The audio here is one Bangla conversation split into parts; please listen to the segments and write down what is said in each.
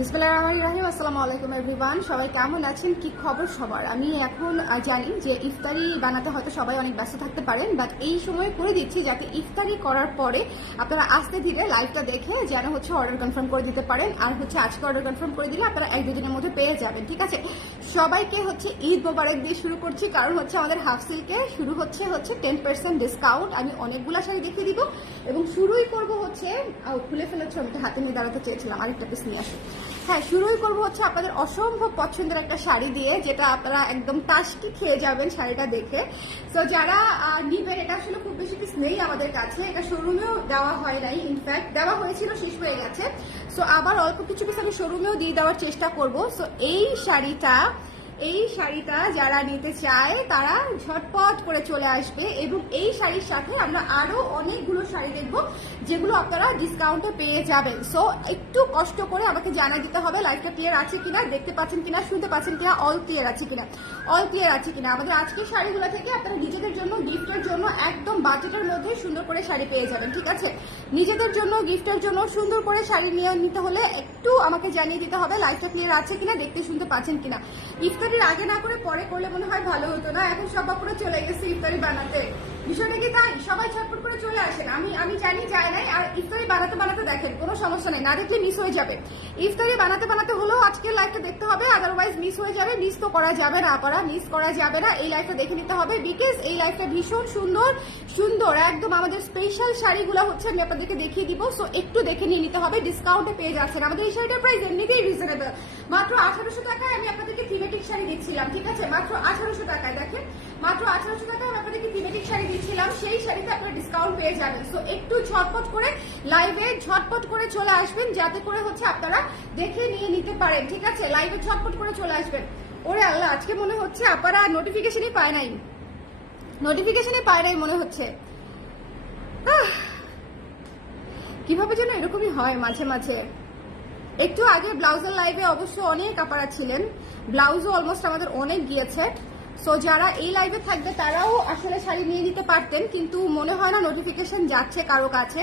বিসমিল্লাহির রহমানির রহিম। আসসালামু আলাইকুম এভরিওয়ান সবাই কেমন আছেন? কি খবর সবার? আমি এখন জানি যে ইফতারি বানাতে হয়তো সবাই অনেক ব্যস্ত থাকতে পারেন বাট এই সময় করে দিচ্ছি যাতে ইফতারি করার পরে আপনারা আস্তে ধীরে লাইভটা দেখে যেন হচ্ছে অর্ডার কনফার্ম করে দিতে পারেন, আর হচ্ছে আজকে অর্ডার কনফার্ম করে দিলে আপনারা এক দুদিনের মধ্যে পেয়ে যাবেন, ঠিক আছে? সবাইকে হচ্ছে ঈদ মোবারক দিয়ে শুরু করছি, কারণ হচ্ছে আমাদের হাফ সিল্কে শুরু হচ্ছে হচ্ছে টেন পার্সেন্ট ডিসকাউন্ট আমি অনেকগুলো শাড়ি দেখিয়ে দিব, এবং শুরুই করব হচ্ছে খুলে ফেলেছি আমি হাতে নিয়ে দাঁড়াতে চেয়েছিলাম, আরেকটা পিস নিয়ে আসি। হ্যাঁ শুরুই করব হচ্ছে আপনাদের অসম্ভব পছন্দের একটা শাড়ি দিয়ে, যেটা আপনারা একদম তাসকি খেয়ে যাবেন শাড়িটা দেখে। তো যারা নিবেন, এটা আসলে খুব বেশি পিস নেই আমাদের কাছে। এটা শোরুমেও দেওয়া হয় নাই ইনফ্যাক্ট দেওয়া হয়েছিল, শেষ হয়ে গেছে। সো আবার অল্প কিছু পিস আমি শোরুমেও দিয়ে দেওয়ার চেষ্টা করব। সো এই শাড়িটা এই শাড়িটা যারা নিতে চায়, তারা ঝটপট করে চলে আসবে এবং এই শাড়ির সাথে আমরা আরও অনেকগুলো শাড়ি দেখব। যেগুলো আপনারা ডিসকাউন্টে পেয়ে যাবেন। সো একটু কষ্ট করে আমাকে জানা দিতে হবে লাইফটা ক্লিয়ার আছে কিনা, দেখতে পাচ্ছেন কিনা, শুনতে পাচ্ছেন কিনা অল ক্লিয়ার আছে কিনা। অল ক্লিয়ার আছে কিনা। আমাদের আজকের শাড়িগুলো থেকে আপনারা নিজেদের জন্য গিফটের জন্য একদম বাজেটের মধ্যে সুন্দর করে শাড়ি পেয়ে যাবেন, ঠিক আছে? নিজেদের জন্য গিফটের জন্য সুন্দর করে শাড়ি নিয়ে নিতে হলে একটু আমাকে জানিয়ে দিতে হবে লাইফটা ক্লিয়ার আছে কিনা, দেখতে শুনতে পাচ্ছেন কিনা। ইফতারির আগে না করে পরে করলে মনে হয় ভালো হতো না, এখন সব আপুরা চলে গেছে ইফতারি বানাতে। বিষয়টা তাই সবাই ছটফট করে চলে আসেন। আমি আমি জানি যায় নাই, আর ইফতারি বানাতে বানাতে দেখেন, কোনো সমস্যা নেই। না দেখলে মিস হয়ে যাবে। ইফতারি বানাতে বানাতে হলেও আজকের লাইভটা দেখতে হবে আদারওয়াইজ মিস হয়ে যাবে মিস তো করা যাবে না আপারা মিস করা যাবে না। এই লাইভটা দেখে নিতে হবে। বিকজ এই লাইভটা ভীষণ সুন্দর সুন্দর, একদম আমাদের স্পেশাল শাড়িগুলো হচ্ছে, আমি আপনাদেরকে দেখিয়ে দিব। সো একটু দেখে নিয়ে নিতে হবে ডিসকাউন্টে পেয়ে যাচ্ছেন। আমাদের এই শাড়িটার প্রাইস এমনিতেই রিজনেবল মাত্র আঠারোশো টাকায় আমি আপনাদেরকে থিমেটিক শাড়ি দিচ্ছিলাম, ঠিক আছে? মাত্র আঠারোশো টাকায়, দেখেন। মাত্র আঠারোশো টাকায় আমি আপনাদেরকে থিমেটিক শাড়ি দিচ্ছিলাম সেই শাড়িতে আপনারা ডিসকাউন্ট পেয়ে যাবেন। সো একটু ঝটপট করে লাইভে ঝটপট করে চলে আসবেন, যাতে করে হচ্ছে আপনারা দেখে নিয়ে নিতে পারেন, ঠিক আছে? লাইভে ঝটপট করে চলে আসবেন। ওরে আল্লাহ, আজকে মনে হচ্ছে আপনারা নোটিফিকেশনই পায় নাই। নোটিফিকেশনই পায় নাই মনে হচ্ছে। কীভাবে যেন এরকমই হয় মাঝে মাঝে। একটু আগে ব্লাউজের লাইভে অবশ্য অনেক আপারা ছিলেন। ব্লাউজও অলমোস্ট আমাদের অনেক গিয়েছে। সো যারা এই লাইভে থাকবে, তারাও আসলে শাড়ি নিয়ে নিতে পারতেন, কিন্তু মনে হয় না নোটিফিকেশন যাচ্ছে কারও কাছে।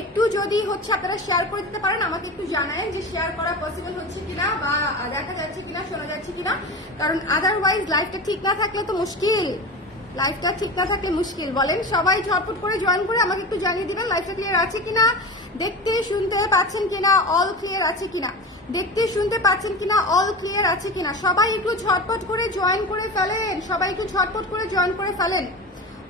একটু যদি হচ্ছে আপনারা শেয়ার করে দিতে পারেন, আমাকে একটু জানায়েন যে শেয়ার করা পসিবল হচ্ছে কিনা বা দেখা যাচ্ছে কিনা, শোনা যাচ্ছে কিনা। কারণ আদারওয়াইজ লাইফটা ঠিক না থাকলে তো মুশকিল। লাইফটা ঠিক না থাকলে মুশকিল। বলেন, সবাই ঝটপট করে জয়েন করে আমাকে একটু জানিয়ে দিবেন লাইফটা ক্লিয়ার আছে কিনা, দেখতে, শুনতে পাচ্ছেন কিনা অল ক্লিয়ার আছে কিনা। দেখতে শুনতে পাচ্ছেন কিনা? অল ক্লিয়ার আছে কিনা? সবাই একটু ঝটপট করে জয়েন করে ফেলেন। সবাই একটু ঝটপট করে জয়েন করে ফেলেন।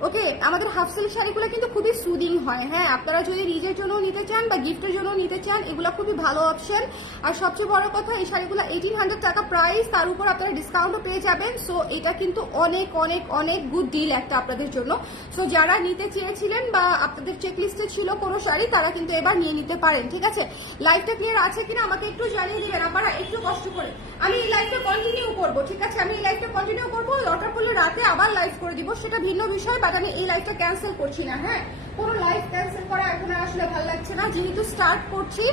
ওকে, আমাদের হাফ সিল্ক শাড়িগুলো কিন্তু খুবই সুদিং হয় হ্যাঁ? আপনারা যদি নিজের জন্য নিতে চান বা গিফটের জন্য নিতে চান, এগুলো খুবই ভালো অপশন আর সবচেয়ে বড় কথা, এই শাড়িগুলো এইটিন হান্ড্রেড টাকা প্রাইস তার উপর আপনারা ডিসকাউন্টও পেয়ে যাবেন। সো এটা কিন্তু অনেক অনেক অনেক গুড ডিল একটা আপনাদের জন্য। সো যারা নিতে চেয়েছিলেন বা আপনাদের চেকলিস্টে ছিল কোনো শাড়ি, তারা কিন্তু এবার নিয়ে নিতে পারেন, ঠিক আছে? লাইফটা ক্লিয়ার আছে কিনা আমাকে একটু জানিয়ে দিবেন, আপনারা একটু কষ্ট করে। আমি এই লাইফটা কন্টিনিউ করব, ঠিক আছে? আমি এই লাইফটা কন্টিনিউ করব দরকার পড়লে রাতে আবার লাইভ করে দিব, সেটা ভিন্ন বিষয় আমি এই লাইফটা ক্যান্সেল করছি না হ্যাঁ? কোনো লাইভ ক্যান্সেল করা এখন আসলে ভালো লাগছে না। যেহেতু স্টার্ট করছি,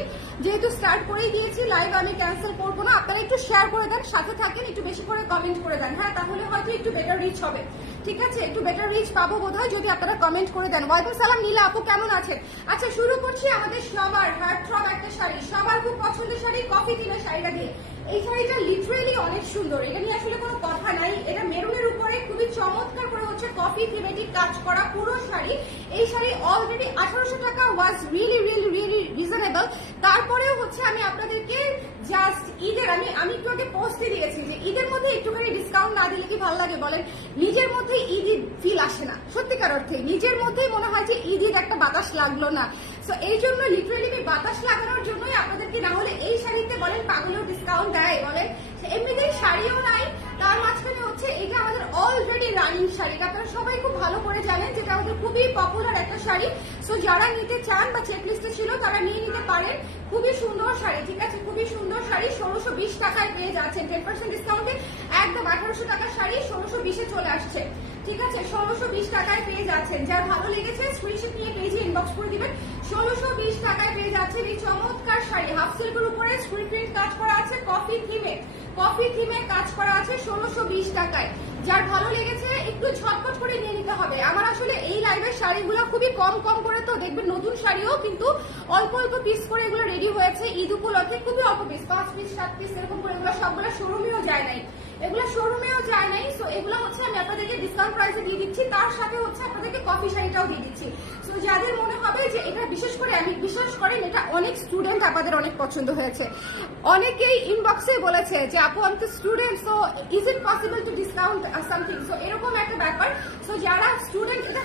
যেহেতু স্টার্ট করেই দিয়েছি লাইভ আমি ক্যান্সেল করব না। আপনারা একটু শেয়ার করে দেন, সাথে থাকেন, একটু বেশি করে কমেন্ট করে দেন হ্যাঁ? তাহলে হয়তো একটু বেটার রিচ হবে। ঠিক আছে? একটু বেটার রিচ পাবো বোধ হয় যদি আপনারা কমেন্ট করে দেন। ওয়ালাইকুম সালাম, নীলা আপু, কেমন আছেন? আচ্ছা শুরু করছি আমাদের সবার হার্ট থ্রব একটা শাড়ি। সবার খুব পছন্দের শাড়ি কফি টিনের শাড়িটা দিয়ে। এই শাড়িটা লিটারেলি অনেক সুন্দর। এটা নিয়ে আসলে কোনো কথা নাই এটা মেরুনের উপরে খুবই চমৎকার করে হচ্ছে কফি থিমেটিক কাজ করা পুরো শাড়ি। এই শাড়ি অলরেডি আঠারোশো টাকা was really really really reasonable তারপরেও হচ্ছে আমি আপনাদেরকে জাস্ট ঈদের, আমি আমি একটু আগে পোস্টে দিয়েছি যে ঈদের মধ্যে একটুখানি ডিসকাউন্ট না দিলে কি ভালো লাগে বলেন? নিজের মধ্যে ঈদ ফিল আসে না, সত্যিকার অর্থে। নিজের মধ্যেই মনে হয় যে ঈদ ঈদ একটা বাতাস লাগল না। সো এই জন্য লিটারেলি আমি বাতাস লাগানোর জন্যই আপনাদেরকে না হলে এই শাড়িতে বলেন পাগলেও ডিসকাউন্ট দেয় বলেন। এমনিতেই শাড়িও নাই তার মাঝখানে হচ্ছে এটা আমাদের অলরেডি রানিং শাড়ি। আপনারা সবাই খুব ভালো করে জানেন যেটা আমাদের খুবই পপুলার একটা শাড়ি। সো যারা নিতে চান বা চেকলিস্টে ছিল, তারা নিয়ে নিতে পারেন। খুবই সুন্দর শাড়ি, ঠিক আছে? খুবই সুন্দর শাড়ি। ষোলোশো বিশ টাকায় পেয়ে যাচ্ছেন। টেন পার্সেন্ট ডিসকাউন্টে একদম আঠারোশো টাকার শাড়ি ষোলোশো বিশে চলে আসছে। ঠিক আছে, ষোলোশো বিশ টাকায় পেয়ে যাচ্ছেন। যার ভালো লেগেছে স্ক্রিনশট নিয়ে পেজে ইনবক্স করে দিবেন। ষোলোশো বিশ টাকায় পেয়ে যাচ্ছেন এই চমৎকার শাড়ি। হাফ সিল্কের উপরে স্ক্রিন প্রিন্ট কাজ করা আছে কফি থিমে কফি থিমে কাজ করা আছে ষোলোশো বিশ টাকায়। যার ভালো লেগেছে, একটু ঝটপট করে নিয়ে নিতে হবে। আমার আসলে এই লাইভের শাড়িগুলো খুবই কম কম করে তো দেখবেন নতুন শাড়িও কিন্তু অল্প অল্প পিস করে এগুলো রেডি হয়েছে ঈদ উপলক্ষে। খুবই অল্প পিস পাঁচ পিস সাত পিস এরকম করে এগুলো সবগুলো শোরুমেও যায় নাই। এগুলো শোরুমেও যায় নাই সো এগুলো হচ্ছে আমি আপনাদেরকে ডিসকাউন্ট প্রাইসে দিয়ে দিচ্ছি, তার সাথে হচ্ছে আপনাদেরকে কফি শাড়িটাও দিয়ে দিচ্ছি। সো যাদের মনে হবে যে এটা বিশেষ করে আমি বিশ্বাস করেন, এটা অনেক স্টুডেন্ট আপনাদের অনেক পছন্দ হয়েছে। অনেকেই ইনবক্সে বলেছে যে, আপু, আমি তো student so is it possible to discount something so এরকম একটা ব্যাপার। সো যারা স্টুডেন্ট এটা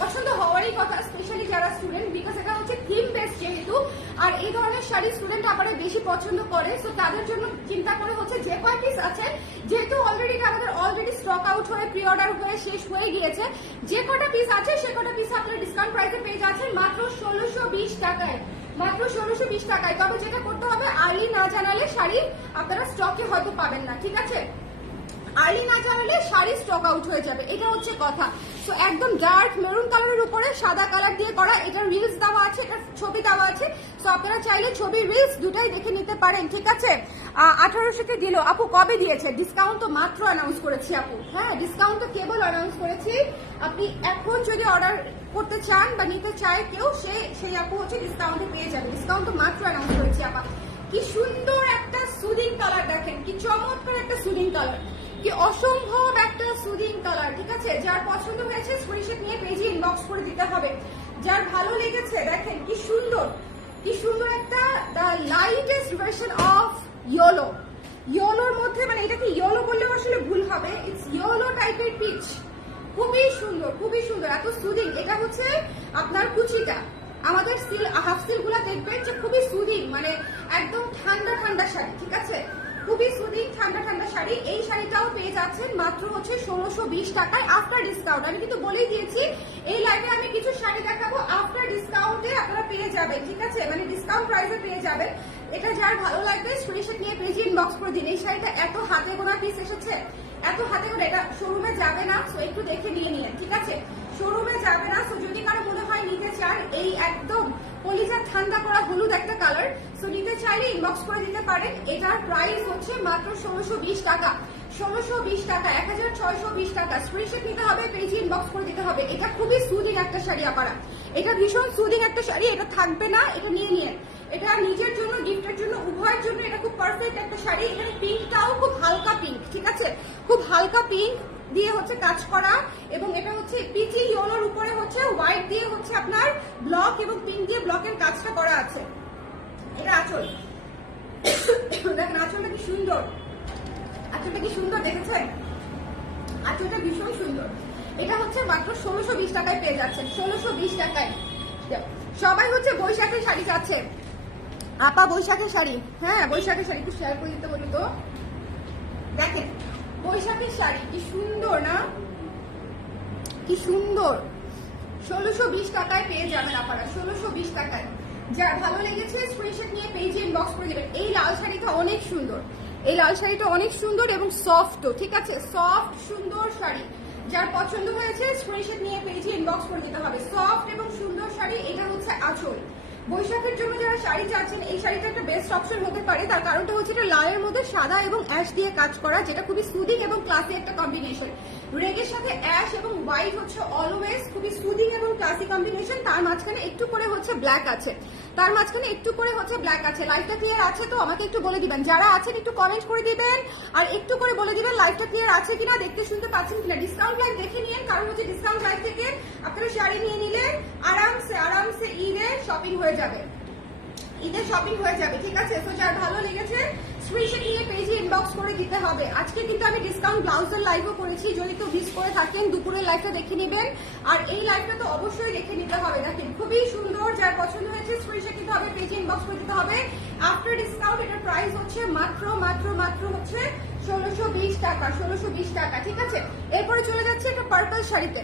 পছন্দ হওয়ারই কথা স্পেশালি যারা স্টুডেন্ট বিকজ এটা হচ্ছে থিম বেস যেহেতু, আর এই ধরনের শাড়ি স্টুডেন্ট আপনারা বেশি পছন্দ করে সো তাদের জন্য চিন্তা করে হচ্ছে যে কয় পিস আছে, যেহেতু অলরেডি আমাদের অলরেডি স্টক আউট হয়ে প্রি অর্ডার হয়ে, শেষ হয়ে গিয়েছে, যে কটা পিস আছে, সে কটা পিস আপনারা ডিসকাউন্ট প্রাইসে পেয়ে যাচ্ছেন মাত্র ষোলোশো বিশ টাকায়। মাত্র ষোলোশো বিশ টাকায়। তবে যেটা করতে হবে, আর্লি না জানালে শাড়ি আপনারা স্টকে হয়তো পাবেন না, ঠিক আছে? আর্লি না জানালে শাড়ি স্টক আউট হয়ে যাবে, এটা হচ্ছে কথা। তো একদম ডার্ক মেরুন কালারের উপরে সাদা কালার দিয়ে করা এটার রিলস দেওয়া আছে এটার ছবি দেওয়া আছে। তো আপনারা চাইলে ছবি রিলস দুটাই দেখে নিতে পারেন, ঠিক আছে? আঠারোশো কে দিল। আপু, কবে দিয়েছে? ডিসকাউন্ট তো মাত্র অ্যানাউন্স করেছি আপু। হ্যাঁ ডিসকাউন্ট তো কেবল অ্যানাউন্স করেছি। আপনি এখন যদি অর্ডার করতে চান বা নিতে চায় কেউ, সে, সেই আপু হচ্ছে ডিসকাউন্টে পেয়ে যাবে। ডিসকাউন্ট তো মাত্র অ্যানাউন্স করেছি আপা। কি সুন্দর একটা সুদিং কালার দেখেন, কি চমৎকার একটা সুদিং কালার কি অসম্ভব একটা সুদিং কালার ঠিক আছে? যার পছন্দ হয়েছে স্ক্রিনশট নিয়ে পেজে ইনবক্স করে দিতে হবে। যার ভালো লেগেছে, দেখেন কি সুন্দর কি সুন্দর একটা the lightest version of yellow ইয়োলোর মধ্যে মানে এটাকে ইয়োলো বললেও আসলে ভুল হবে। ইটস ইয়োলো টাইপের পিচ খুবই সুন্দর খুবই সুন্দর, এত সুদিং এটা হচ্ছে আপনার কুচিটা। আমাদের সিল হাফ সিলগুলা দেখবেন যে খুবই সুদিং মানে একদম ঠান্ডা ঠান্ডা শাড়ি, ঠিক আছে? খুবই সুদিং ঠান্ডা ঠান্ডা শাড়ি। এই শাড়িটাও পেয়ে যাচ্ছেন মাত্র হচ্ছে ষোলোশো বিশ টাকায় আফটার ডিসকাউন্ট আমি কিন্তু বলেই দিয়েছি, এই লাইভে আমি কিছু শাড়ি দেখাবো আফটার ডিসকাউন্টে আপনারা পেয়ে যাবেন, ঠিক আছে? মানে ডিসকাউন্ট প্রাইসে পেয়ে যাবেন। এটা যার ভালো লাগবে স্ক্রিনশট নিয়ে পেজে ইনবক্স করে দিন। এই শাড়িটা এত হাতে গোনা পিস এসেছে, এত হাতে করে এটা শোরুমে যাবে না তো একটু দেখে নিয়ে নিয়ে ঠিক আছে? শোরুমে যাবে না তো যদি কারও মনে হয় নিতে চান এই একদম কলিজা ঠান্ডা করা হলুদ একটা কালার সো নিতে চাইলে ইনবক্স করে দিতে পারেন। এটার প্রাইস হচ্ছে মাত্র ষোলোশো টাকা। ষোলোশো বিশ টাকা, এক হাজার ছয়শো বিশ টাকা। স্ক্রিনশট নিতে হবে পেজে ইনবক্স করে দিতে হবে। এটা খুবই সুদিং একটা শাড়ি আপারা এটা ভীষণ সুদিং একটা শাড়ি, এটা থাকবে না, এটা নিয়ে নিয়ে এটা নিজের জন্য গিফটের জন্য, উভয়ের জন্য এটা খুব পারফেক্ট একটা শাড়ি। এখানে পিঙ্কটাও খুব হালকা পিঙ্ক ঠিক আছে? খুব হালকা পিঙ্ক দিয়ে হচ্ছে কাজ করা এবং এটা হচ্ছে পিচি ইয়োলোর উপরে হচ্ছে হোয়াইট দিয়ে হচ্ছে আপনার ব্লক এবং পিঙ্ক দিয়ে ব্লকের কাজটা করা আছে। এটা আঁচল। দেখেন, আচলটা কি সুন্দর। আচলটা কি সুন্দর দেখেছেন? আঁচলটা ভীষণ সুন্দর। এটা হচ্ছে মাত্র ষোলোশো বিশ টাকায় পেয়ে যাচ্ছেন, ষোলোশো বিশ টাকায়। সবাই হচ্ছে বৈশাখের শাড়ি চাচ্ছে। আপা বৈশাখের শাড়ি। হ্যাঁ বৈশাখের শাড়ি, একটু শেয়ার করে দিতে বলি তো। দেখেন বৈশাখের শাড়ি, কি সুন্দর না? কি সুন্দর। ষোলোশো বিশ টাকায় পেয়ে যাবেন আপনারা, ষোলোশো বিশ টাকায়। যার ভালো লেগেছে স্ক্রিনশট নিয়ে পেজে ইনবক্স করে দেবেন। এই লাল শাড়িটা অনেক সুন্দর। এই লাল শাড়িটা অনেক সুন্দর এবং সফটও ঠিক আছে? সফট সুন্দর শাড়ি। যার পছন্দ হয়েছে স্ক্রিনশট নিয়ে পেজে ইনবক্স করে দিতে হবে। সফট এবং সুন্দর শাড়ি, এটা হচ্ছে আঁচল। বৈশাখের জন্য যারা শাড়ি চাচ্ছেন, এই শাড়িটা একটা বেস্ট অপশন হতে পারে। তার কারণটা হচ্ছে এটা লালের মধ্যে সাদা এবং অ্যাশ দিয়ে কাজ করা, যেটা খুবই সুদিং এবং ক্লাসি একটা কম্বিনেশন রেগের সাথে অ্যাশ এবং হোয়াইট হচ্ছে অলওয়েজ খুবই সুদিং এবং ক্লাসি কম্বিনেশন তার মাঝখানে একটু করে হচ্ছে ব্ল্যাক আছে। তার মাঝখানে একটু করে হচ্ছে ব্ল্যাক আছে। লাইফটা ক্লিয়ার আছে তো? আমাকে একটু বলে দিবেন। যারা আছেন, একটু কমেন্ট করে দিবেন। আর একটু করে বলে দিবেন লাইফটা ক্লিয়ার আছে কিনা? দেখতে, শুনতে পাচ্ছেন কিনা? ডিসকাউন্ট লাইভ দেখে নিন কারণ হচ্ছে ডিসকাউন্ট লাইভ থেকে আপনারা শাড়ি নিয়ে নিলে আরামসে আরামসে ঈদে শপিং হয়ে যাবে। ঈদের শপিং হয়ে যাবে, ঠিক আছে? তো যার ভালো লেগেছে নিয়ে ইনবক্স করে দিতে হবে। আজকে কিন্তু আমি ডিসকাউন্ট লাইভও করেছি। যদি করে থাকেন, দুপুরের দেখে নেবেন। আর এই লাইভটা তো অবশ্যই দেখে নিতে হবে। দেখেন, খুবই সুন্দর যার পছন্দ হয়েছে স্ক্রিনশট নিতে হবে পেজে ইনবক্স করে দিতে হবে। আফটার ডিসকাউন্ট এটার প্রাইস হচ্ছে মাত্র মাত্র মাত্র হচ্ছে ষোলোশো বিশ টাকা, ষোলোশো বিশ টাকা, ঠিক আছে? এরপরে চলে যাচ্ছে একটা পার্পল শাড়িতে।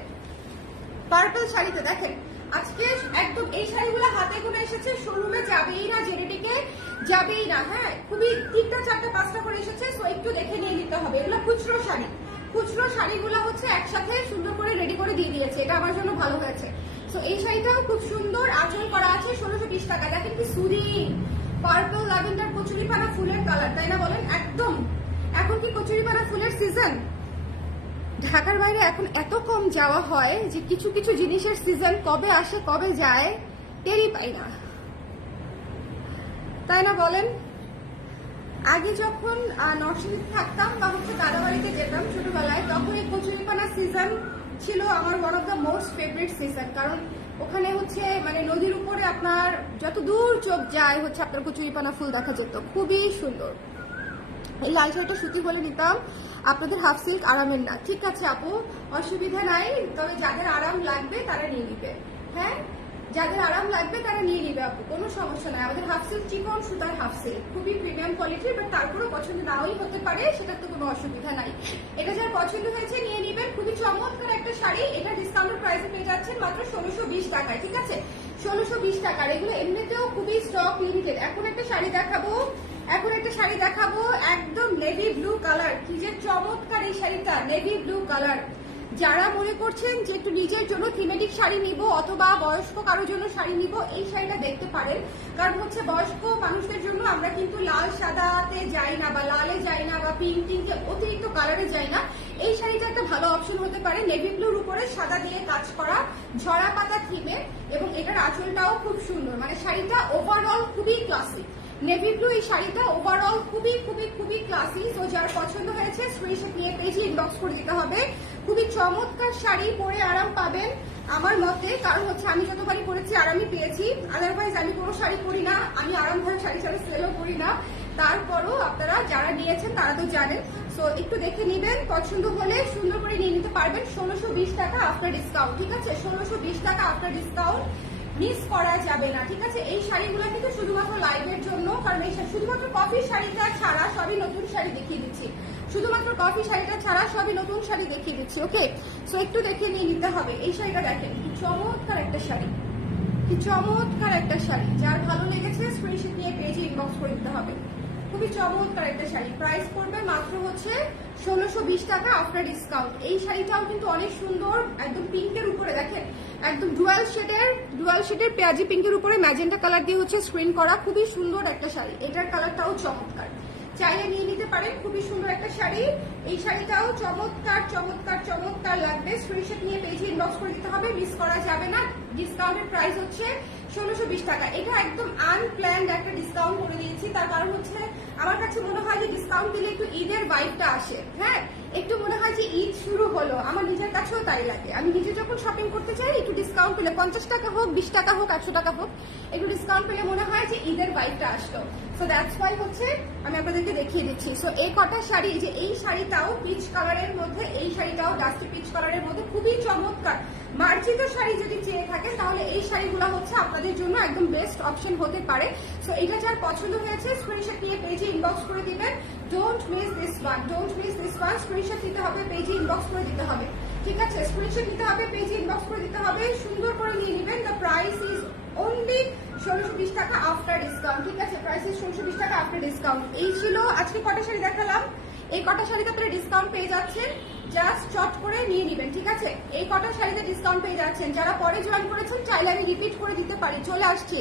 পার্পল শাড়িতে, দেখেন, আজকে একদম এই শাড়িগুলো হাতে করে এসেছে শোরুমে যাবেই না জেনেটিকে যাবেই না হ্যাঁ? খুবই তিনটা, চারটা, পাঁচটা করে এসেছে সো একটু দেখে নিয়ে নিতে হবে। এগুলো খুচরো শাড়ি। খুচরো শাড়িগুলো হচ্ছে একসাথে সুন্দর করে রেডি করে দিয়ে দিয়েছে, এটা আমার জন্য ভালো হয়েছে। সো এই শাড়িটাও খুব সুন্দর, আঁচল করা আছে, ষোলোশো বিশ টাকা। দেখেন কি সুদিন। পার্পল ল্যাভেন্ডার কচুরিপানা ফুলের কালার তাই না বলেন? একদম। এখন কি কচুরিপানা ফুলের সিজন ঢাকার বাইরে এখন এত কম যাওয়া হয় যে কিছু কিছু জিনিসের সিজন কবে আসে, কবে যায়, টেরই পাই না। তাই না বলেন? আগে যখন নরসিংদীতে থাকতাম বা হচ্ছে দাদাবাড়িতে যেতাম ছোটবেলায়, তখন এই কচুরিপানা সিজন ছিল আমার one of the most favourite season কারণ ওখানে হচ্ছে মানে নদীর উপরে আপনার যত দূর চোখ যায় হচ্ছে আপনার কচুরিপানা ফুল দেখা যেত, খুবই সুন্দর। এই লাল শাড়িটা সুতি বলে নিতাম, আপনাদের হাফ সিল্ক আরামের না। ঠিক আছে আপু, অসুবিধা নাই, তবে যাদের আরাম লাগবে তারা নিয়ে নিবে। হ্যাঁ? যাদের আরাম লাগবে তারা নিয়ে নিবে আপু, কোনো সমস্যা নাই। আমাদের হাফ সিল্ক চিকন সুতার হাফ সিল্ক খুবই প্রিমিয়াম কোয়ালিটির বাট তারপরেও পছন্দ নাওই হতে পারে, সেটার তো কোনো অসুবিধা নাই। এটা যার পছন্দ হয়েছে, নিয়ে নিবেন। খুবই চমৎকার একটা শাড়ি। এটা ডিসকাউন্ট প্রাইসে পেয়ে যাচ্ছেন মাত্র ষোলোশো বিশ টাকায়, ঠিক আছে? ষোলোশো বিশ টাকার এগুলো এমনিতেও খুবই স্টক লিমিটেড এখন একটা শাড়ি দেখাবো, এখন একটা শাড়ি দেখাবো, একদম নেভি ব্লু কালার কি যে চমৎকার এই শাড়িটা নেভি ব্লু কালার যারা মনে করছেন যে একটু নিজের জন্য থিমেটিক শাড়ি নিব অথবা বয়স্ক কারোর জন্য শাড়ি নিব, এই শাড়িটা দেখতে পারেন। কারণ হচ্ছে বয়স্ক মানুষদের জন্য আমরা কিন্তু লাল সাদাতে যাই না বা লালে যাই না বা পিঙ্ক পিঙ্কে অতিরিক্ত কালারে যাই না। এই শাড়িটা একটা ভালো অপশন হতে পারে। নেভি ব্লুর উপরে সাদা দিয়ে কাজ করা ঝরা পাতা থিমে এবং এটার আঁচলটাও খুব সুন্দর। মানে শাড়িটা ওভারঅল খুবই ক্লাসিক নেভি ব্লু এই শাড়িটা ওভারঅল খুবই খুবই খুবই ক্লাসি তো যার পছন্দ হয়েছে স্ক্রিনশট নিয়ে পেজে ইনবক্স করে দিতে হবে। খুবই চমৎকার শাড়ি পরে আরাম পাবেন আমার মতে। কারণ হচ্ছে, আমি যতবারই পরেছি, আরামই পেয়েছি। আদারওয়াইজ আমি কোনো শাড়ি পরি না। আমি আরাম শাড়ি ছাড়া সেলও করি না। তারপরও আপনারা যারা নিয়েছেন, তারা তো জানেন। সো একটু দেখে নেবেন। পছন্দ হলে সুন্দর করে নিয়ে নিতে পারবেন। ষোলোশো টাকা আফটার ডিসকাউন্ট ঠিক আছে? ষোলোশো টাকা আফটার ডিসকাউন্ট মিস করা যাবে না, ঠিক আছে? এই শাড়িগুলো কিন্তু শুধুমাত্র লাইভের জন্য, কারণ এই শুধুমাত্র কফি শাড়িটা ছাড়া সবই নতুন শাড়ি দেখিয়ে দিচ্ছি। শুধুমাত্র কফি শাড়িটা ছাড়া সবই নতুন শাড়ি দেখিয়ে দিচ্ছি ওকে সো একটু দেখে নিয়ে নিতে হবে। এই শাড়িটা দেখেন, কি চমৎকার একটা শাড়ি। কি চমৎকার একটা শাড়ি। যার ভালো লেগেছে স্ক্রিনশিট নিয়ে পেজে ইনবক্স করে দিতে হবে। খুবই চমৎকার একটা শাড়ি। প্রাইস পড়বে মাত্র হচ্ছে ষোলোশো বিশ টাকা আফটার ডিসকাউন্ট এই শাড়িটাও কিন্তু অনেক সুন্দর, একদম পিঙ্কের উপরে। দেখেন, একদম ডুয়াল শেডের ডুয়াল শেডের পেঁয়াজি পিঙ্কের উপরে ম্যাজেন্টা কালার দিয়ে হচ্ছে স্ক্রিন করা খুবই সুন্দর একটা শাড়ি। এটার কালারটাও চমৎকার। চাইলে নিয়ে নিতে পারেন, খুবই সুন্দর একটা শাড়ি। এই শাড়িটাও চমৎকার চমৎকার চমৎকার লাগবে। স্ক্রিনশট নিয়ে পেজে ইনবক্স করে দিতে হবে মিস করা যাবে না। ডিসকাউন্টের প্রাইস হচ্ছে ষোলোশো টাকা। এটা একদম আনপ্ল্যান্ড একটা ডিসকাউন্ট করে দিয়েছি। তার কারণ হচ্ছে আমার কাছে মনে হয় যে ডিসকাউন্ট দিলে একটু ঈদের ভাইবটা আসে। হ্যাঁ একটু মনে হয় যে ঈদ শুরু হলো, আমার নিজের কাছেও তাই লাগে। আমি নিজে যখন শপিং করতে চাই, একটু ডিসকাউন্ট পেলে পঞ্চাশ টাকা হোক, বিশ টাকা হোক, একশো টাকা হোক, একটু ডিসকাউন্ট পেলে মনে হয় যে ঈদের ভাইবটা আসলো। সো দ্যাটস ওয়াই হচ্ছে আমি আপনাদেরকে দেখিয়ে দিচ্ছি। সো এই কটা শাড়ি, যে এই শাড়িটাও পিচ কালারের মধ্যে, এই শাড়িটাও ডাস্টি পিচ কালারের মধ্যে খুবই চমৎকার। মার্জিত শাড়ি যদি চেয়ে থাকেন, তাহলে এই শাড়িগুলো হচ্ছে আপনাদের জন্য একদম বেস্ট অপশন হতে পারে। সো এটা যার পছন্দ হয়েছে স্ক্রিনশট নিয়ে পেজে ইনবক্স করে দিবেন। Don't miss this one don't miss this one screenshot দিতে হবে পেজে ইনবক্স করে দিতে হবে। ঠিক আছে? স্ক্রিনশট দিতে হবে পেজে ইনবক্স করে দিতে হবে, সুন্দর করে নিয়ে নেবেন। দ্য প্রাইস ইজ অনলি ষোলোশো বিশ টাকা আফটার ডিসকাউন্ট ঠিক আছে? প্রাইস ইজ ষোলোশো বিশ টাকা আফটার ডিসকাউন্ট এই ছিল আজকে কটা শাড়ি দেখালাম। এই কটা শাড়িতে আপনারা ডিসকাউন্ট পেয়ে যাচ্ছেন। জাস্ট চট করে নিয়ে নেবেন, ঠিক আছে? এই কটা শাড়িতে ডিসকাউন্ট পেয়ে যাচ্ছেন। যারা পরে জয়েন করেছেন, চাইলে আমি রিপিট করে দিতে পারি। চলে আসছি।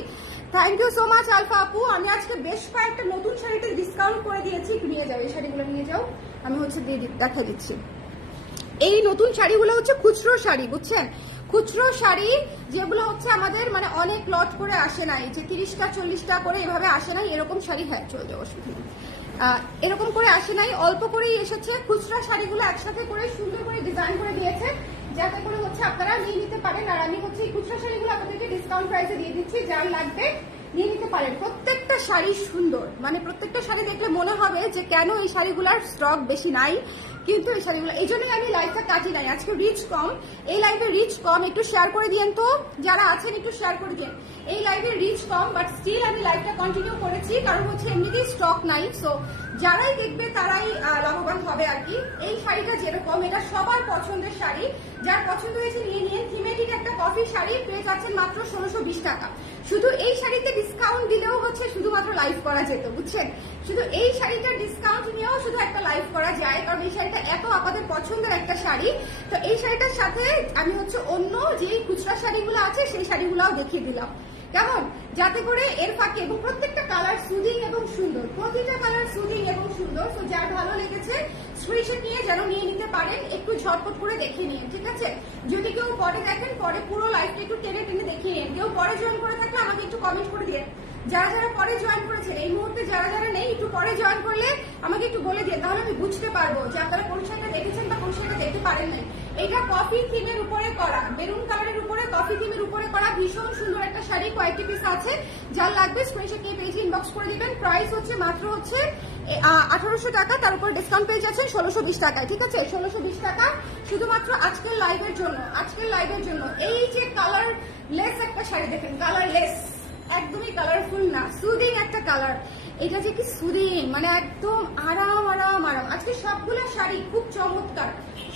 Thank you so much Alpha আপু। আমি আজকে বেশ কয়েকটা নতুন শাড়িতে ডিসকাউন্ট করে দিয়েছি। নিয়ে যাও, এই শাড়িগুলো নিয়ে যাও। আমি হচ্ছে দিয়ে দেখা দিচ্ছি। এই নতুন শাড়িগুলো হচ্ছে খুচরো শাড়ি, বুঝছেন? খুচরো শাড়ি যেগুলো হচ্ছে আমাদের মানে অনেক লট করে আসে নাই যে তিরিশটা, চল্লিশটা করে এভাবে আসে নাই এরকম শাড়ি হ্যাঁ চলে যাওয়া অসুবিধা এরকম করে আসে নাই। অল্প করেই এসেছে। খুচরা শাড়িগুলো একসাথে করে, সুন্দর করে ডিজাইন করে দিয়েছে। যাতে করে হচ্ছে আপনারা নিয়ে নিতে পারেন। আর আমি হচ্ছে এই খুচরা শাড়িগুলো আপনাদেরকে ডিসকাউন্ট প্রাইসে দিয়ে দিচ্ছি। যার লাগবে নিয়ে নিতে পারেন। প্রত্যেকটা শাড়ি সুন্দর। মানে প্রত্যেকটা শাড়ি দেখলে মনে হবে যে কেন এই শাড়িগুলোর স্টক বেশি নাই। কিন্তু এই শাড়িগুলো এই জন্যই আমি লাইফটা কাটি নাই আজকে রিচ কম, এই লাইফে রিচ কম, একটু শেয়ার করে দিয়েন তো। যারা আছেন, একটু শেয়ার করে দিন। এই লাইভে রিচ কম বাট স্টিল আমি লাইফটা কন্টিনিউ করেছি, কারণ হচ্ছে এমনিতেই স্টক নাই সো যারাই দেখবে তারাই লাভবান হবে আর কি। এই শাড়িটা যেরকম, এটা সবার পছন্দের শাড়ি। যার পছন্দ হয়েছে নিয়ে নিন থিমেটিক একটা কফি শাড়ি, পেয়ে যাচ্ছেন মাত্র ষোলোশো বিশ টাকা। শুধু এই শাড়িতে ডিসকাউন্ট দিলেও হচ্ছে শুধুমাত্র লাইভ করা যেত, বুঝছেন? শুধু এই শাড়িটার ডিসকাউন্ট নিয়েও শুধু একটা লাইভ করা যায়, কারণ এই শাড়িটা এত আপনাদের পছন্দের একটা শাড়ি। তো এই শাড়িটার সাথে আমি হচ্ছে অন্য যে খুচরা শাড়িগুলো আছে, সেই শাড়িগুলোও দেখিয়ে দিলাম। কেমন? যাতে করে এর ফাঁকে এবং প্রত্যেকটা কালার সুদিং এবং সুন্দর। প্রতিটা কালার সুদিং এবং সুন্দর। তো যার ভালো লেগেছে স্ক্রিনশট নিয়ে যেন নিয়ে নিতে পারেন, একটু ঝটপট করে দেখে নিন, ঠিক আছে? যদি কেউ পরে দেখেন, পরে পুরো লাইফটা একটু টেনে টেনে দেখিয়ে নিন। কেউ পরে জয়েন করে থাকলে আমাকে একটু কমেন্ট করে দিয়ে যারা যারা পরে জয়েন করেছেন, এই মুহূর্তে যারা যারা নেই, একটু পরে জয়েন করলে আমাকে একটু বলে দিয়ে তাহলে আমি বুঝতে পারব যে আপনারা কোন দেখেছেন বা কোন দেখতে পারেন নাই। এটা কফি থিমের উপরে করা। মেরুন কালারের উপরে কফি থিমের উপরে করা। ভীষণ সুন্দর একটা শাড়ি, কয়েকটি পিস আছে। যার লাগবে স্ক্রিনশট নিয়ে পেজ ইনবক্স করে দিবেন। প্রাইস হচ্ছে মাত্র হচ্ছে আঠারোশো টাকা। তার উপর ডিসকাউন্ট পেয়ে যাচ্ছেন ষোলোশো বিশ টাকায়, ঠিক আছে? ষোলোশো বিশ টাকা শুধুমাত্র আজকের লাইভের জন্য, আজকের লাইভের জন্য। এই যে কালার লেস একটা শাড়ি দেখেন কালার লেস একদমই কালারফুল না সুদিং একটা কালার এটা যে কি সুদিং মানে একদম আরাম আরাম আরাম। আজকে সবগুলা শাড়ি খুব চমৎকার।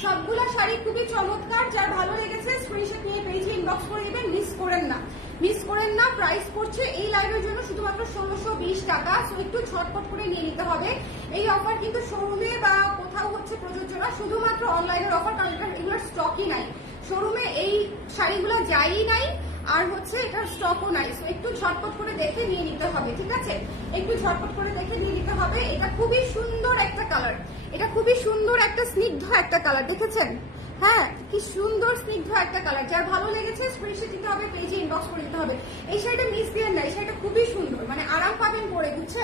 সবগুলা শাড়ি খুবই চমৎকার। যার ভালো লেগেছে স্ক্রিনশট নিয়ে পেজে ইনবক্স করে দিবেন মিস করেন না। মিস করেন না প্রাইস পড়ছে এই লাইভের জন্য শুধুমাত্র ষোলোশো বিশ টাকা। সো একটু ছটপট করে নিয়ে নিতে হবে। এই অফার কিন্তু শোরুমে বা কোথাও হচ্ছে প্রযোজ্য না। শুধুমাত্র অনলাইনের অফার কারণ এগুলোর স্টকই নাই। শোরুমে এই শাড়িগুলো যাই নাই। আর হচ্ছে এটার স্টকও নাই। একটু ঝটপট করে দেখে নিয়ে নিতে হবে, ঠিক আছে? একটু ঝটপট করে দেখে নিয়ে নিতে হবে। এটা খুবই সুন্দর একটা কালার এটা খুবই সুন্দর একটা স্নিগ্ধ একটা কালার দেখেছেন? হ্যাঁ কি সুন্দর স্নিগ্ধ একটা কালার যার ভালো লেগেছে স্ক্রিনশট দিতে হবে পেজে ইনবক্স করে দিতে হবে। এই শাড়িটা মিস দিয়ে না, এই শাড়িটা খুবই সুন্দর। মানে আরাম পাবেন পরে বুঝছে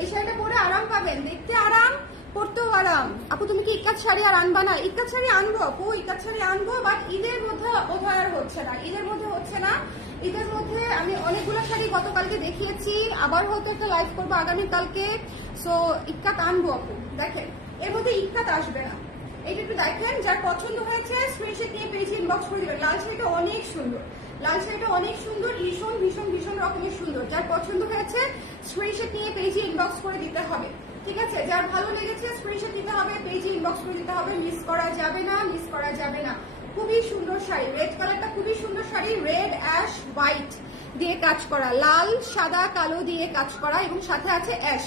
এই শাড়িটা পরে আরাম পাবেন। দেখতে আরাম পড়তেও আরাম আপু, তুমি কি ইকাত শাড়ি আর আনবা না? ইকাত শাড়ি আনব, আপু ইকাত শাড়ি আনব বাট ঈদের মধ্যে বোধহয় আর হচ্ছে না। ঈদের মধ্যে হচ্ছে না। ঈদের মধ্যে আমি অনেকগুলো শাড়ি গতকালকে দেখিয়েছি। আবার হয়তো একটা লাইভ করব আগামীকালকে। সো ইকাত আনব, আপু। দেখেন, এর মধ্যে ইকাত আসবে না। এটা একটু দেখেন, যার পছন্দ হয়েছে স্ক্রিনশট নিয়ে পেজে ইনবক্স করে দিবেন। লাল শাড়িটা অনেক সুন্দর। লাল শাড়িটা অনেক সুন্দর, ভীষণ ভীষণ ভীষণ রকমের সুন্দর। যার পছন্দ হয়েছে স্ক্রিনশট নিয়ে পেজে ইনবক্স করে দিতে হবে। ঠিক আছে, যার ভালো লেগেছে স্ক্রিনশট দিতে হবে পেজে ইনবক্স করে দিতে হবে মিস করা যাবে না মিস করা যাবে না। খুবই সুন্দর শাড়ি রেড কালারটা খুবই সুন্দর শাড়ি রেড অ্যাশ হোয়াইট দিয়ে কাজ করা। লাল, সাদা, কালো দিয়ে কাজ করা এবং সাথে আছে অ্যাশ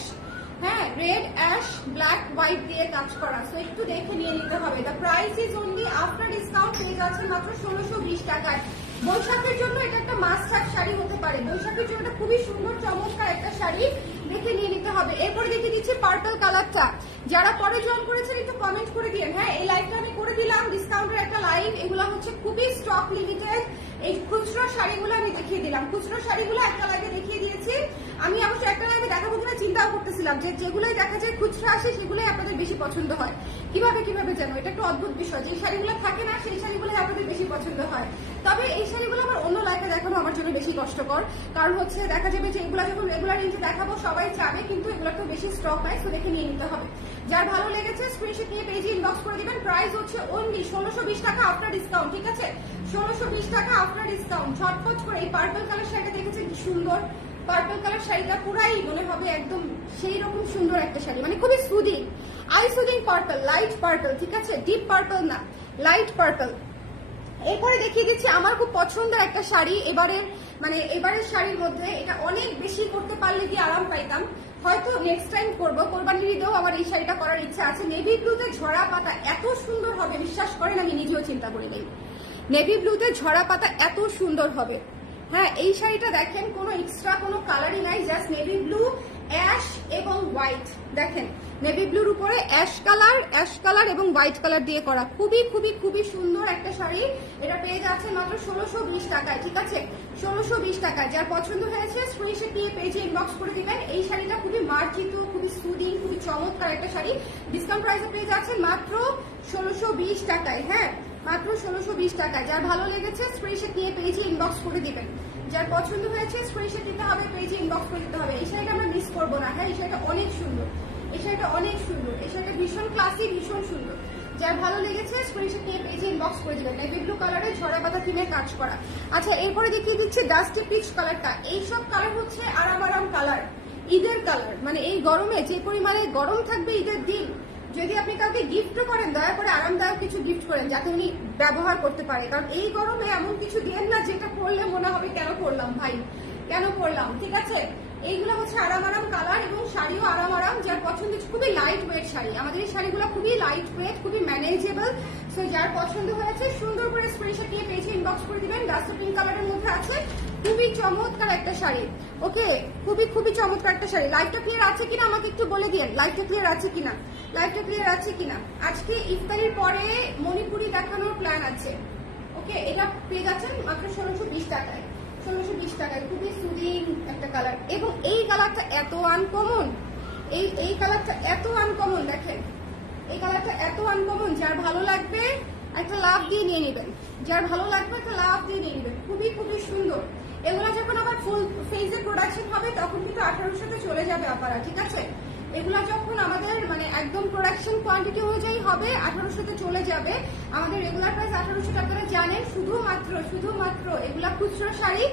হ্যাঁ রেড অ্যাশ ব্ল্যাক হোয়াইট দিয়ে কাজ করা। সো একটু দেখে নিয়ে নিতে হবে। The price is only after discount পেয়ে যাচ্ছে মাত্র ষোলোশো বিশ টাকায়। বৈশাখের জন্য এটা একটা মাস্ট শাড়ি হতে পারে। বৈশাখের জন্য এটা খুবই সুন্দর, চমৎকার একটা শাড়ি দেখে নিয়ে নিতে হবে। এরপরে দেখে দিচ্ছি পার্পল কালারটা যারা পরে জয়েন করেছেন, একটু কমেন্ট করে দিন হ্যাঁ এই লাইনটা আমি করে দিলাম ডিসকাউন্টের একটা লাইন এগুলো হচ্ছে খুবই স্টক লিমিটেড এই খুচরো শাড়িগুলো আমি দেখিয়ে দিলাম। খুচরো শাড়িগুলো একটা লাইনে দেখিয়ে দিয়েছি। আমি অবশ্য একটা লাইভে দেখাবো কিনা চিন্তাও করতেছিলাম যে যেগুলোই দেখা যায় খুচরা আসে, সেগুলোই আপনাদের বেশি পছন্দ হয়। কীভাবে কীভাবে জানো এটা একটু অদ্ভুত বিষয়। যে শাড়িগুলো থাকে না, সেই শাড়িগুলো আপনাদের বেশি পছন্দ হয়। তবে এই শাড়িগুলো আমার অন্য লাইভে দেখানো আমার জন্য বেশি কষ্টকর। কারণ হচ্ছে দেখা যাবে যে এগুলো যখন রেগুলার রেঞ্জে দেখাবো, সবাই চাবে কিন্তু এগুলো তো বেশি স্টক নাই তো দেখে নিয়ে নিতে হবে। যার ভালো লেগেছে স্ক্রিনশট নিয়ে পেজে ইনবক্স করে দিবেন। প্রাইস হচ্ছে অনলি ষোলোশো বিশ টাকা আফটার ডিসকাউন্ট ঠিক আছে? ষোলোশো বিশ টাকা আফটার ডিসকাউন্ট ঝটপট করে এই পার্পল কালার শাড়িটা দেখেছেন কি সুন্দর? পার্পল কালার শাড়িটা পুরাই মনে হবে একদম সেই রকম সুন্দর একটা শাড়ি। মানে খুবই soothing I soothing purple light purple ঠিক আছে? ডিপ পার্পল না লাইট পার্পল এরপরে দেখিয়ে দিচ্ছি, আমার খুব পছন্দের একটা শাড়ি। এবারে মানে এবারের শাড়ির মধ্যে এটা অনেক বেশি করতে পারলে কি আরাম পাইতাম? হয়তো নেক্সট টাইম করব কোরবানির ঈদেও আমার এই শাড়িটা করার ইচ্ছা আছে। নেভি ব্লুতে ঝরা পাতা এত সুন্দর হবে, বিশ্বাস করেন, আমি নিজেও চিন্তা করি নেই। নেভি ব্লুতে ঝরা পাতা এত সুন্দর হবে। হ্যাঁ এই শাড়িটা দেখেন, কোনো এক্সট্রা কোনো কালারই নাই জাস্ট নেভি ব্লু অ্যাশ এবং হোয়াইট দেখেন নেভি ব্লুর উপরে অ্যাশ কালার অ্যাশ কালার এবং হোয়াইট কালার দিয়ে করা। খুবই খুবই খুবই সুন্দর একটা শাড়ি। এটা পেয়ে যাচ্ছে মাত্র ষোলোশো বিশ টাকায়, ঠিক আছে? ষোলোশো বিশ টাকায়। যার পছন্দ হয়েছে স্ক্রিনশট দিয়ে পেজে ইনবক্স করে দিবেন। এই শাড়িটা খুবই মার্জিত, খুবই সুদিং খুবই চমৎকার একটা শাড়ি। ডিসকাউন্ট প্রাইসে পেয়ে যাচ্ছে মাত্র ষোলোশো বিশ টাকায় হ্যাঁ? মাত্র ষোলোশো বিশ টাকা যার ভালো লেগেছে স্ক্রিনশট নিয়ে পেজে ইনবক্স করে দিবেন। যার পছন্দ হয়েছে স্ক্রিনশট দিতে হবে পেজে ইনবক্স করে দিতে হবে। এই শাড়িটা আমরা মিস করব না। হ্যাঁ এই শাড়িটা অনেক সুন্দর। এই শাড়িটা অনেক সুন্দর। এই শাড়িটা ভীষণ ক্লাসি ভীষণ সুন্দর। যার ভালো লেগেছে স্ক্রিনশট নিয়ে পেজে ইনবক্স করে দিবেন। নেভি ব্লু কালারে ঝরা পাতা থিমের কাজ করা। আচ্ছা এরপরে দেখিয়ে দিচ্ছে ডাস্টি পিচ কালারটা এইসব কালার হচ্ছে আরাম আরাম কালার ঈদের কালার মানে এই গরমে যে পরিমাণে গরম থাকবে ঈদের দিন যদি আপনি কাউকে গিফট করেন, দয়া করে আরামদায়ক কিছু গিফট করেন, যাতে উনি ব্যবহার করতে পারে। কারণ এই গরমে এমন কিছু দিয়েন না, যেটা করলে মনে হবে, কেন করলাম ভাই? কেন পরলাম ঠিক আছে? এইগুলো হচ্ছে আরাম আরাম কালার এবং শাড়িও আরাম আরাম, যার পছন্দ খুবই লাইট ওয়েট শাড়ি। আমাদের এই শাড়িগুলো খুবই লাইট ওয়েট খুবই ম্যানেজেবল সো যার পছন্দ হয়েছে, সুন্দর করে স্ক্রিনশট নিয়ে পেজে ইনবক্স করে দিবেন। ডাস্ট পিঙ্ক কালারের মধ্যে আছে। খুবই চমৎকার একটা শাড়ি। ওকে? খুবই খুবই চমৎকার একটা শাড়ি। লাইভটা ক্লিয়ার আছে কিনা আমাকে একটু বলে দিন লাইভটা ক্লিয়ার আছে কিনা? লাইভটা ক্লিয়ার আছে কিনা? আজকে ইফতারির পরে মণিপুরি দেখানোর প্ল্যান আছে। ওকে? এটা পেয়ে যাচ্ছেন মাত্র ষোলোশো বিশ টাকায়। ষোলোশো বিশ টাকায়। খুবই সুদিং একটা কালার এবং এই কালারটা এত আনকমন এই এই কালারটা এত আনকমন দেখেন। এই কালারটা এত আনকমন যার ভালো লাগবে, একটা লাভ দিয়ে নিয়ে নেবেন। যার ভালো লাগবে, একটা লাভ দিয়ে নিয়ে নেবেন। খুবই খুবই সুন্দর। এগুলো যখন আবার ফুল ফেজে প্রোডাকশন হবে, তখন কিন্তু আঠারোশোতে চলে যাবে আপনারা, ঠিক আছে? এগুলো যখন আমাদের মানে একদম প্রোডাকশন কোয়ান্টিটি অনুযায়ী হবে আঠারোশোতে চলে যাবে। আমাদের রেগুলার প্রাইস আঠারোশো টাকাটা জানেন, শুধুমাত্র শুধুমাত্র এগুলা খুচরো শাড়ি,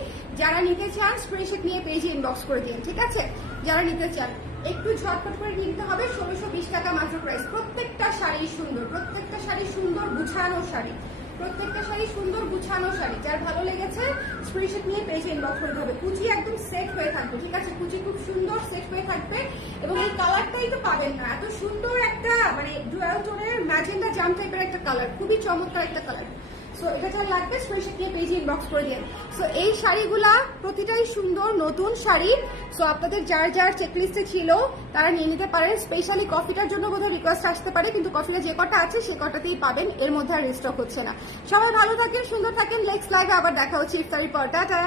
যারা নিতে চান স্ক্রিনশট নিয়ে পেজে ইনবক্স করে দিন, ঠিক আছে? যারা নিতে চান, একটু ঝটপট করে নিতে হবে, ষোলোশো বিশ টাকা মাত্র প্রাইস প্রত্যেকটা শাড়ি সুন্দর, প্রত্যেকটা শাড়ি সুন্দর গুছানো শাড়ি। প্রত্যেকটা শাড়ি সুন্দর গুছানো শাড়ি। যার ভালো লেগেছে স্ক্রিনশট নিয়ে পেজে ইনবক্স করে দেবে কুচি একদম সেট হয়ে থাকবে, ঠিক আছে? কুচি খুব সুন্দর সেট হয়ে থাকবে এবং এই কালারটাই তো পাবেন না। এত সুন্দর একটা মানে ডুয়াল টোনের ম্যাজেন্ডা জাম টাইপের একটা কালার খুবই চমৎকার একটা কালার সো এটা লাগবে সেক্ষেত্রে পেজে ইনবক্স করে দিন। সো এই শাড়িগুলা প্রতিটাই সুন্দর নতুন শাড়ি। সো আপনাদের যার যার চেকলিস্টে ছিল, তারা নিয়ে নিতে পারেন। স্পেশালি কফিটার জন্য বোধহয় রিকোয়েস্ট আসতে পারে, কিন্তু কফিটা যে কটা আছে, সে কটাতেই পাবেন। এর মধ্যে আর রিস্টক হচ্ছে না। সবাই ভালো থাকেন, সুন্দর থাকেন। নেক্সট লাইভে আবার দেখা হচ্ছে ইফতারি পর। টাটা!